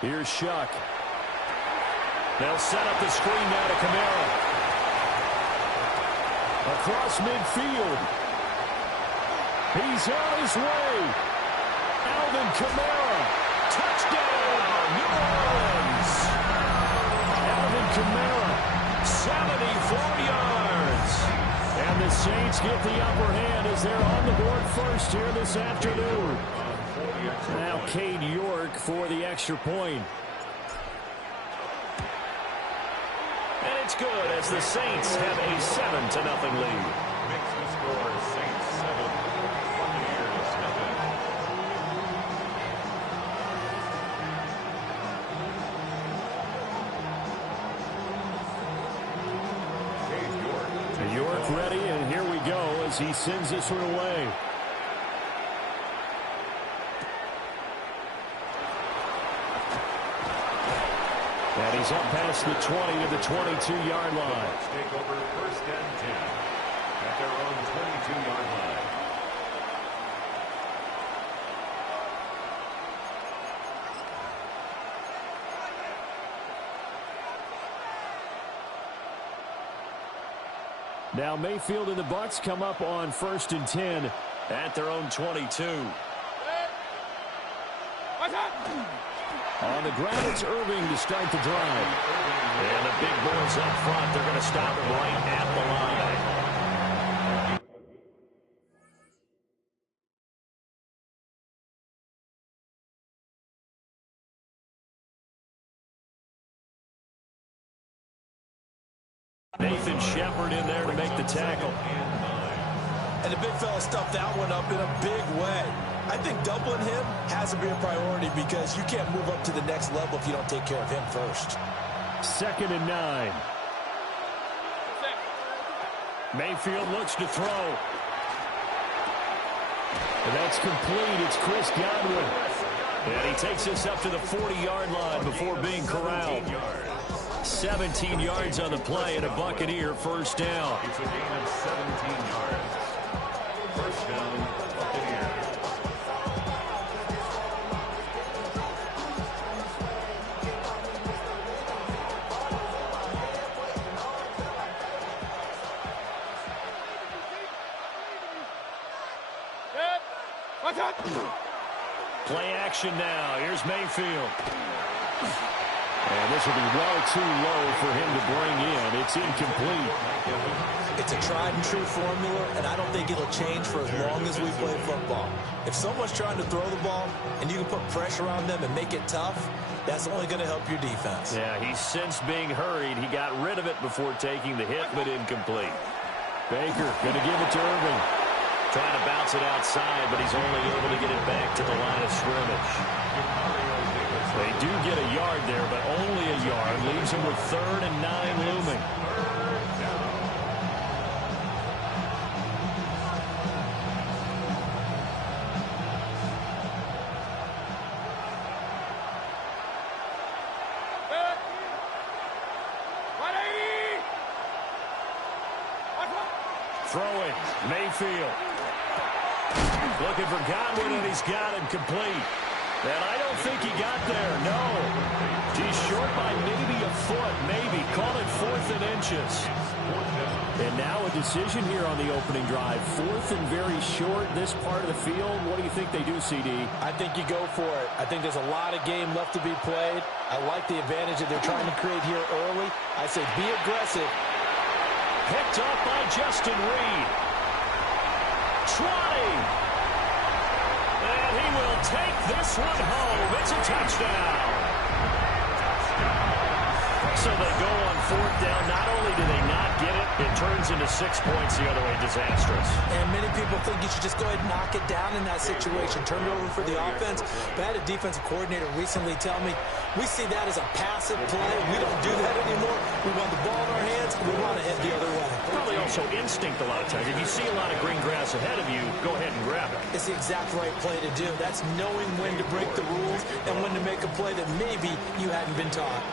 Here's Shuck. They'll set up the screen now to Kamara. Across midfield. He's on his way. Alvin Kamara. Touchdown, New Orleans. Alvin Kamara, 74 yards. And the Saints get the upper hand as they're on the board first here this afternoon. Now Cade York for the extra point. And it's good as the Saints have a 7-0 lead. Makes the score Saints 7, Buccaneers nothing. Cade York. York ready, and here we go as he sends this one away. And he's up past the 20 to the 22-yard line. Take over first and 10 at their own 22-yard line. Now Mayfield and the Bucs come up on first and 10 at their own 22. On the ground, it's Irving to start the drive. And the big boys up front, they're going to stop it right at the line. Nathan Shepard in there to make the tackle. And the big fella stuffed that one up in a big way. I think doubling him has to be a priority because you can't move up to the next level if you don't take care of him first. 2nd and 9. Mayfield looks to throw. And that's complete. It's Chris Godwin. And he takes this up to the 40-yard line before being corralled. 17 yards on the play and a Buccaneer first down. It's a gain of 17 yards. First down, Buccaneers. Play action now. Here's Mayfield. And this will be well too low for him to bring in. It's incomplete. It's a tried and true formula, and I don't think it'll change for as long as we play football. If someone's trying to throw the ball and you can put pressure on them and make it tough, that's only going to help your defense. Yeah, he's since being hurried. He got rid of it before taking the hit, but incomplete. Baker going to give it to Irving. Trying to bounce it outside, but he's only able to get it back to the line of scrimmage. They do get a yard there, but only a yard. Leaves him with 3rd and 9 looming. Throwing, Mayfield. Looking for Godwin, and he's got him complete. And I don't think he got there, no. He's short by maybe a foot, maybe. Call it 4th and inches. And now a decision here on the opening drive. 4th and very short, this part of the field. What do you think they do, CD? I think you go for it. I think there's a lot of game left to be played. I like the advantage that they're trying to create here early. I say be aggressive. Picked up by Justin Reed. Trotting. And he will take this one home. It's a touchdown. So they go on 4th down. Not only do they not get it, it turns into 6 points the other way. Disastrous. And many people think you should just go ahead and knock it down in that situation. Turn it over for the offense. But I had a defensive coordinator recently tell me, we see that as a passive play. We don't do that anymore. We want the ball in our hands, and we want to head the other way. Probably also instinct a lot of times. If you see a lot of green grass ahead of you, go ahead and grab it. It's the exact right play to do. That's knowing when to break the rules and when to make a play that maybe you hadn't been taught.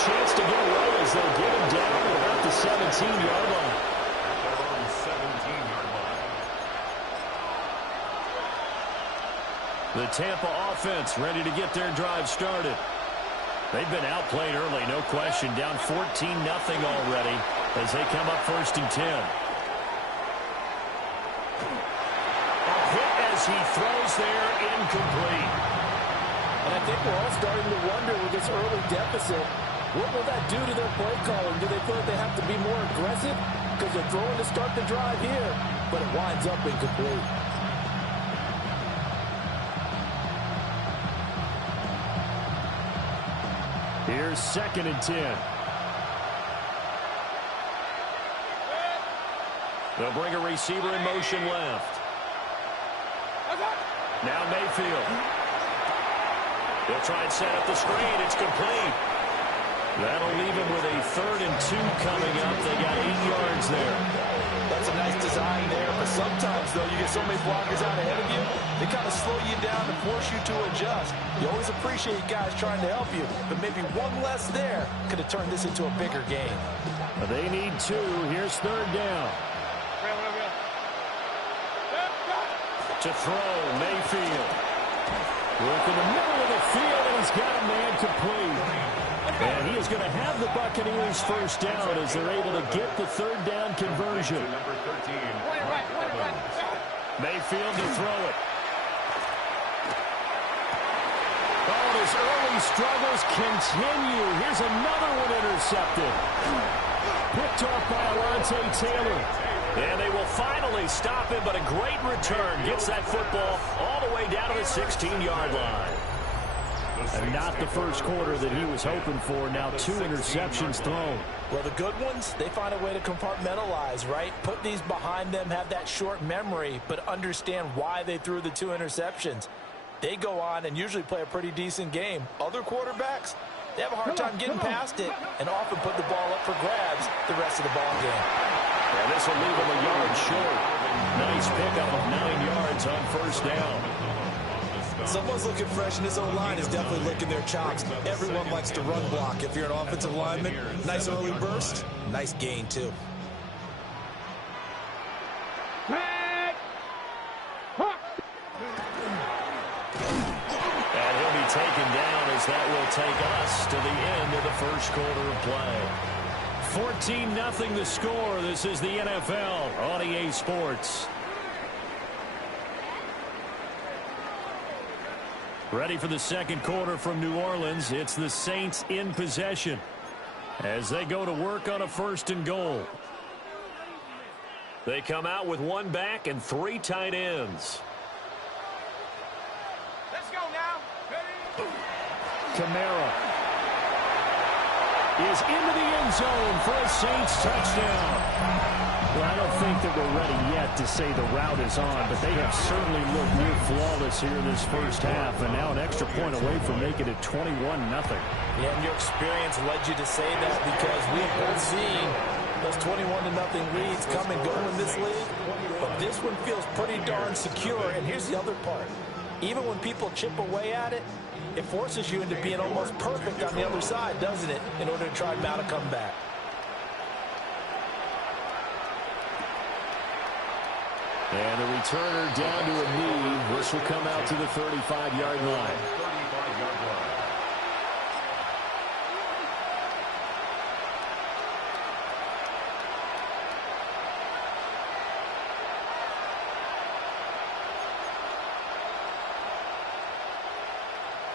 Chance to get away as they'll get him down at about the 17-yard line. The Tampa offense ready to get their drive started. They've been outplayed early, no question. Down 14-0 already as they come up 1st and 10. A hit as he throws there, incomplete. And I think we're all starting to wonder with this early deficit, what will that do to their play calling? Do they feel like they have to be more aggressive? Because they're throwing to start the drive here, but it winds up incomplete. Here's 2nd and 10. They'll bring a receiver in motion left. Now Mayfield. They'll try and set up the screen. It's complete. That'll leave him with a 3rd and 2 coming up. They got 8 yards there. That's a nice design there, but sometimes, though, you get so many blockers out ahead of you, they kind of slow you down and force you to adjust. You always appreciate guys trying to help you, but maybe one less there could have turned this into a bigger game. They need 2. Here's 3rd down. To throw, Mayfield. Work in the middle of the field, and he's got a man complete. And he is going to have the Buccaneers 1st down as they're able to get the 3rd down conversion. Mayfield to throw it. Oh, and his early struggles continue. Here's another one intercepted. Picked off by Alontae Taylor. And they will finally stop him, but a great return. Gets that football all the way down to the 16-yard line. And not the first quarter that he was hoping for. Now 2 interceptions thrown. Well, the good ones, they find a way to compartmentalize, right? Put these behind them, have that short memory, but understand why they threw the 2 interceptions. They go on and usually play a pretty decent game. Other quarterbacks, they have a hard time getting past it and often put the ball up for grabs the rest of the ball game. And this will leave him a yard short. Nice pickup of 9 yards on 1st down. Someone's looking fresh, and this O-line is definitely licking their chops. Everyone likes to run block. If you're an offensive lineman, nice early burst, nice gain, too. And he'll be taken down as that will take us to the end of the 1st quarter of play. 14-0 the score. This is the NFL on EA Sports. Ready for the 2nd quarter from New Orleans. It's the Saints in possession as they go to work on a 1st and goal. They come out with 1 back and 3 tight ends. Let's go now. Ready? Kamara is into the end zone for a Saints touchdown. Well, I don't think that we're ready yet to say the route is on, but they have certainly looked near flawless here in this 1st half, and now an extra point away from making it 21-0. Yeah, and your experience led you to say that because we've both seen those 21-0 leads come and go in this league, but this one feels pretty darn secure, and here's the other part. Even when people chip away at it, it forces you into being almost perfect on the other side, doesn't it, in order to try and mount a comeback. And the returner down to a knee. This will come out to the 35-yard line.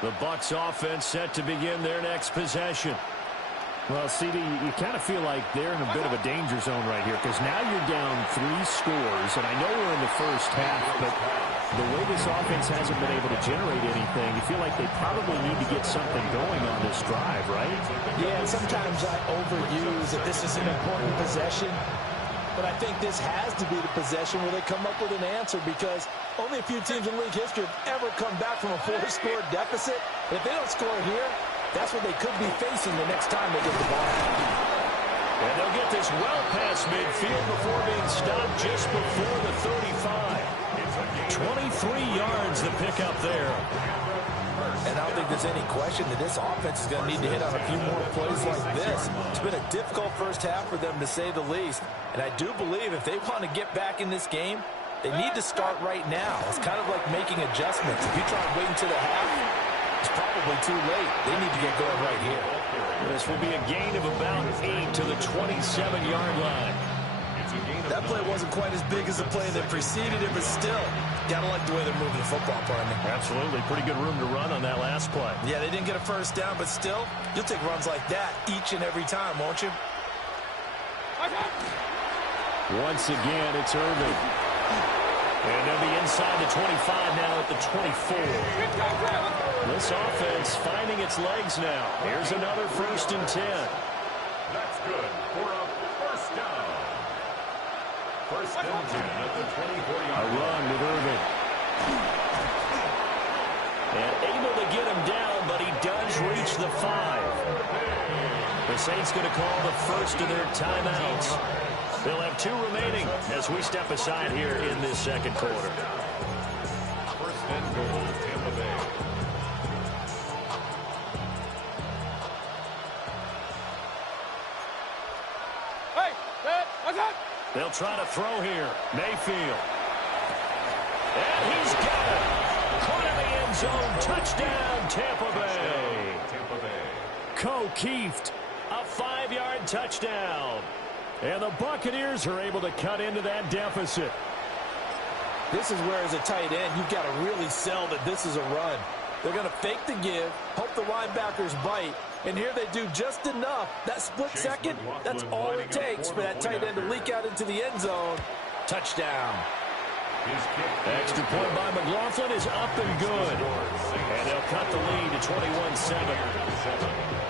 The Bucs offense set to begin their next possession. Well, CD, you kind of feel like they're in a bit of a danger zone right here because now you're down 3 scores, and I know we're in the 1st half, but the way this offense hasn't been able to generate anything, you feel like they probably need to get something going on this drive, right? Yeah, and sometimes I overuse that this is an important possession, but I think this has to be the possession where they come up with an answer because only a few teams in league history have ever come back from a 4-score deficit. And if they don't score here, that's what they could be facing the next time they get the ball. And they'll get this well past midfield before being stopped just before the 35. 23 yards the pickup there. And I don't think there's any question that this offense is going to need to hit on a few more plays like this. It's been a difficult 1st half for them, to say the least. And I do believe if they want to get back in this game, They need to start right now. It's kind of like making adjustments. If you try and wait until the half, it's probably too late. They need to get going right here. This will be a gain of about 8 to the 27-yard line. That play wasn't quite as big as the play that preceded it, but still, gotta like the way they're moving the football, partner. Absolutely. Pretty good room to run on that last play. Yeah, they didn't get a first down, but still, you'll take runs like that each and every time, won't you? Once again, it's Irving. And they'll be inside the 25 now at the 24. This offense finding its legs now. Here's another 1st and 10. That's good for a first down. 1st and 10 at the 24-yard line. A run with Irving. And able to get him down, but he does reach the 5. The Saints going to call the first of their timeouts. They'll have 2 remaining as we step aside here in this second quarter. 1st and goal, Tampa Bay. Hey, what's up? They'll try to throw here. Mayfield. And he's got it. Caught in the end zone. Touchdown, Tampa Bay. Tampa Bay. O'Keefe, a 5-yard touchdown. And the Buccaneers are able to cut into that deficit. This is where, as a tight end, you've got to really sell that this is a run. They're going to fake the give, hope the linebackers bite, and here they do just enough. That split second, that's all it takes for that tight end to leak out into the end zone. Touchdown. Extra point by McLaughlin is up and good. And they'll cut the lead to 21-7.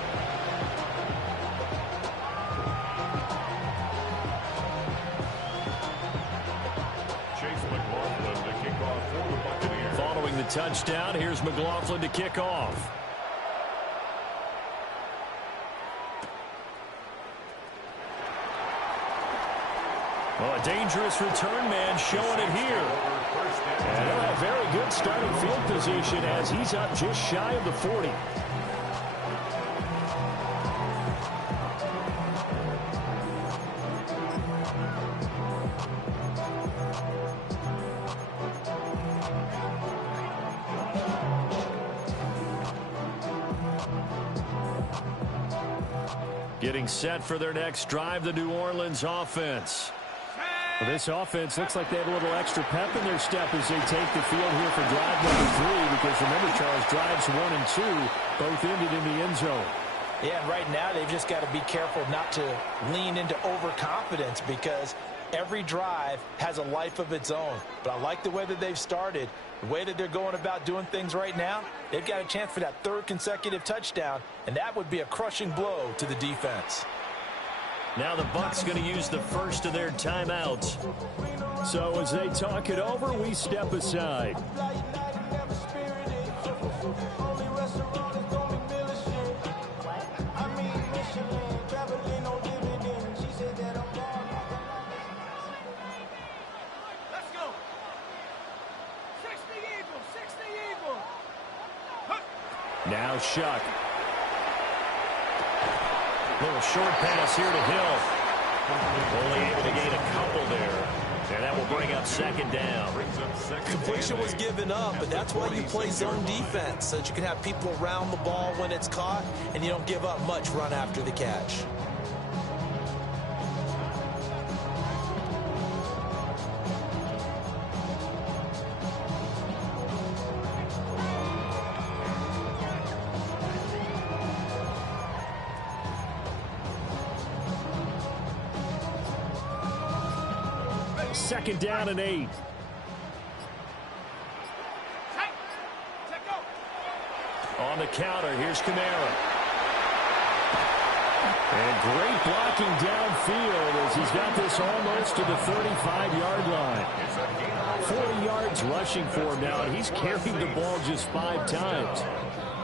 Following the touchdown, here's McLaughlin to kick off. Well, a dangerous return man showing it here. And he'll have very good starting field position as he's up just shy of the 40. Getting set for their next drive, the New Orleans offense. Well, this offense looks like they have a little extra pep in their step as they take the field here for drive number 3, because remember, Charles, drives 1 and 2 both ended in the end zone. Yeah, and right now they've just got to be careful not to lean into overconfidence, because every drive has a life of its own. But I like the way that they've started, the way that they're going about doing things right now. They've got a chance for that 3rd consecutive touchdown, and that would be a crushing blow to the defense. Now the Bucs going to use the first of their timeouts. So as they talk it over, we step aside. Now Shuck. Little short pass here to Hill. Only able to gain a couple there. And that will bring up 2nd down. Completion was given up, but that's why you play zone defense, so that you can have people around the ball when it's caught, and you don't give up much run after the catch. Second down and 8. On the counter, here's Kamara. And great blocking downfield as he's got this almost to the 35-yard line. 40 yards rushing for him now, and he's carried the ball just 5 times.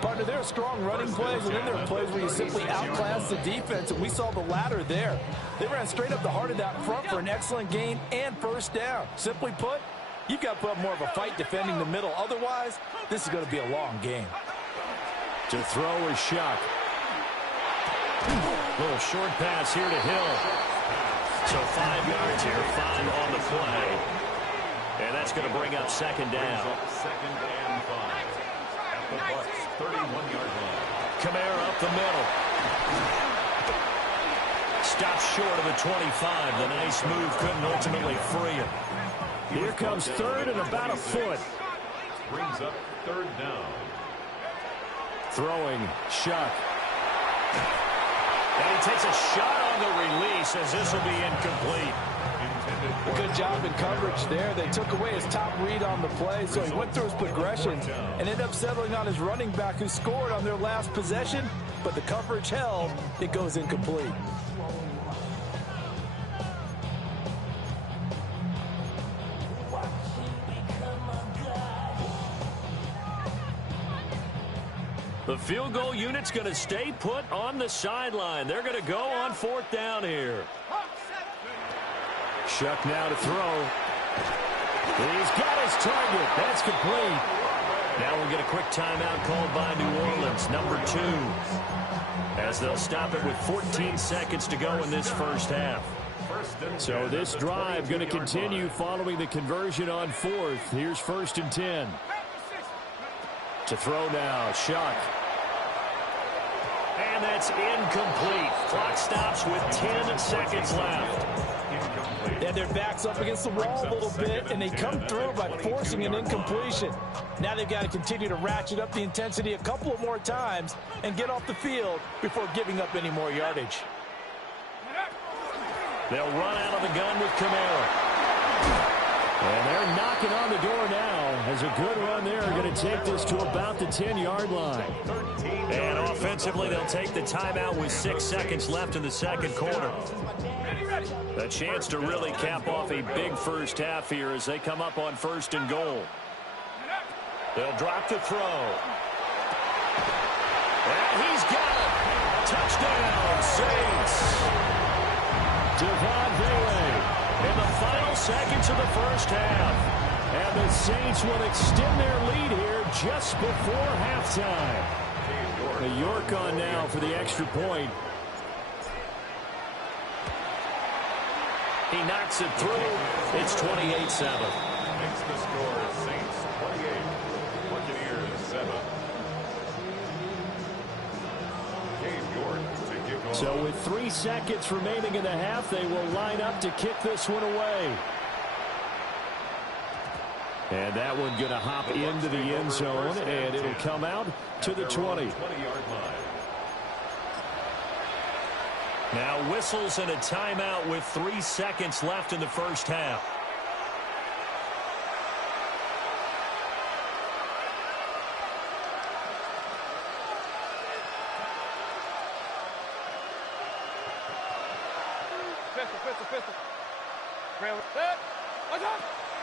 Partner, there are strong running plays, and then there are plays where you simply outclass the defense, and we saw the latter there. They ran straight up the heart of that front for an excellent gain and first down. Simply put, you've got to put up more of a fight defending the middle. Otherwise, this is going to be a long game. To throw is Shuck. Little short pass here to Hill. So 5 yards here, 5 on the play. And that's going to bring up second down. Second and 5 at the Bucs' 31-yard line. Kamara up the middle. Stops short of the 25. The nice move couldn't ultimately free him. Here comes third and about a foot. Brings up third down. Throwing, Shuck. And he takes a shot on the release as this will be incomplete. Good job in coverage there. They took away his top read on the play, so he went through his progressions and ended up settling on his running back who scored on their last possession, but the coverage held. It goes incomplete. The field goal unit's going to stay put on the sideline. They're going to go on fourth down here. Shuck now to throw. He's got his target. That's complete. Now we'll get a quick timeout called by New Orleans, number 2. As they'll stop it with 14 seconds to go in this first half. So this drive going to continue following the conversion on fourth. Here's 1st and 10. To throw now, Shuck. And that's incomplete. Clock stops with 10 seconds left. And their back's up against the wall a little bit, and they come through by forcing an incompletion. Now they've got to continue to ratchet up the intensity a couple of more times and get off the field before giving up any more yardage. They'll run out of the gun with Kamara. And they're knocking on the door now as a good run there are going to take this to about the 10-yard line. And offensively, they'll take the timeout with 6 seconds left in the second quarter. A chance to really cap off a big first half here as they come up on 1st and goal. They'll drop the throw. And he's got it. Touchdown, Saints. Devon Bailey. In the final seconds of the first half. And the Saints will extend their lead here just before halftime. The York on now for the extra point. He knocks it through. It's 28-7. Makes the score Saints 28, Buccaneers 7. So with 3 seconds remaining in the half, they will line up to kick this one away. And that one going to hop into the end zone, and it'll come out to the 20. 20-yard line. Now whistles and a timeout with 3 seconds left in the first half.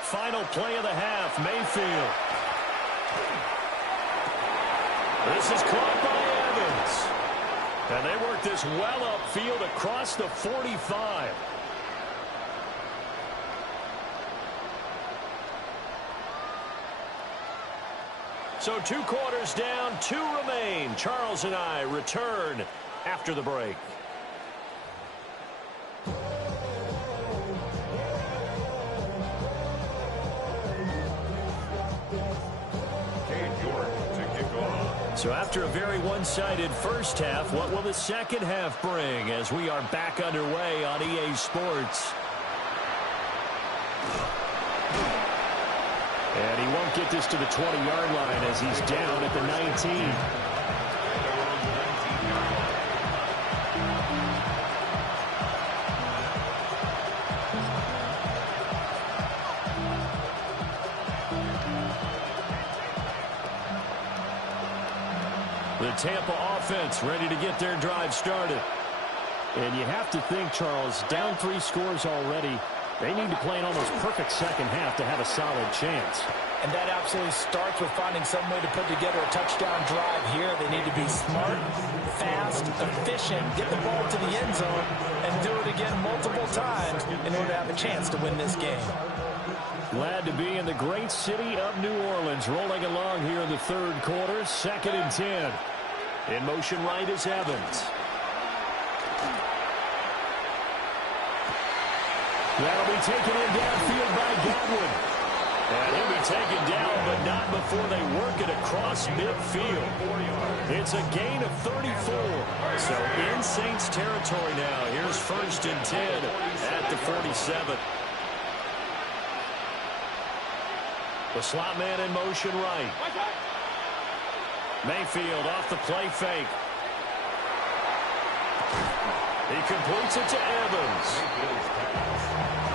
Final play of the half, Mayfield. This is caught by Evans. And they work this well upfield across the 45. So 2 quarters down, 2 remain. Charles and I return after the break. So after a very one-sided first half, what will the second half bring as we are back underway on EA Sports? And he won't get this to the 20-yard line as he's down at the 19. The Tampa offense ready to get their drive started. And you have to think, Charles, down 3 scores already. They need to play an almost perfect second half to have a solid chance. And that absolutely starts with finding some way to put together a touchdown drive here. They need to be smart, fast, efficient, get the ball to the end zone, and do it again multiple times in order to have a chance to win this game. Glad to be in the great city of New Orleans, rolling along here in the third quarter, 2nd and 10. In motion right is Evans. That'll be taken in downfield by Godwin. And he'll be taken down, but not before they work it across midfield. It's a gain of 34. So in Saints territory now. Here's 1st and 10 at the 47. The slot man in motion right. Mayfield off the play fake. He completes it to Evans.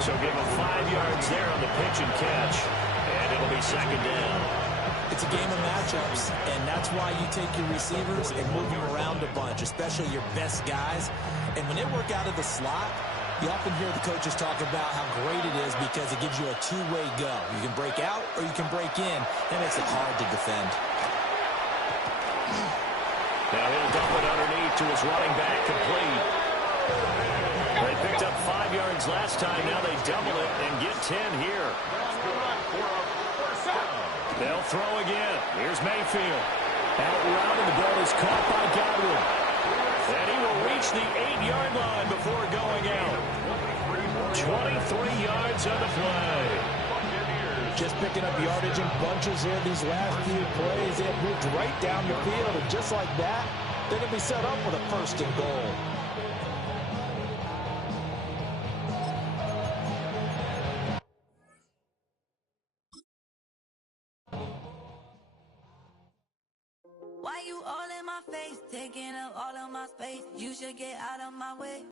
So give him 5 yards there on the pitch and catch. And it'll be 2nd down. It's a game of matchups, and that's why you take your receivers and move them around a bunch, especially your best guys. And when they work out of the slot, you often hear the coaches talk about how great it is because it gives you a two-way go. You can break out or you can break in. That makes it hard to defend. Now he'll dump it underneath to his running back, complete. They picked up 5 yards last time. Now they double it and get 10 here. They'll throw again. Here's Mayfield. Out route, and the ball is caught by Godwin. And he will reach the 8-yard line before going out. 23 yards on the play. Just picking up yardage in bunches here these last few plays. They have moved right down the field, and just like that, they're going to be set up with a 1st and goal. Why you all in my face, taking up all of my space? You should get out of my way.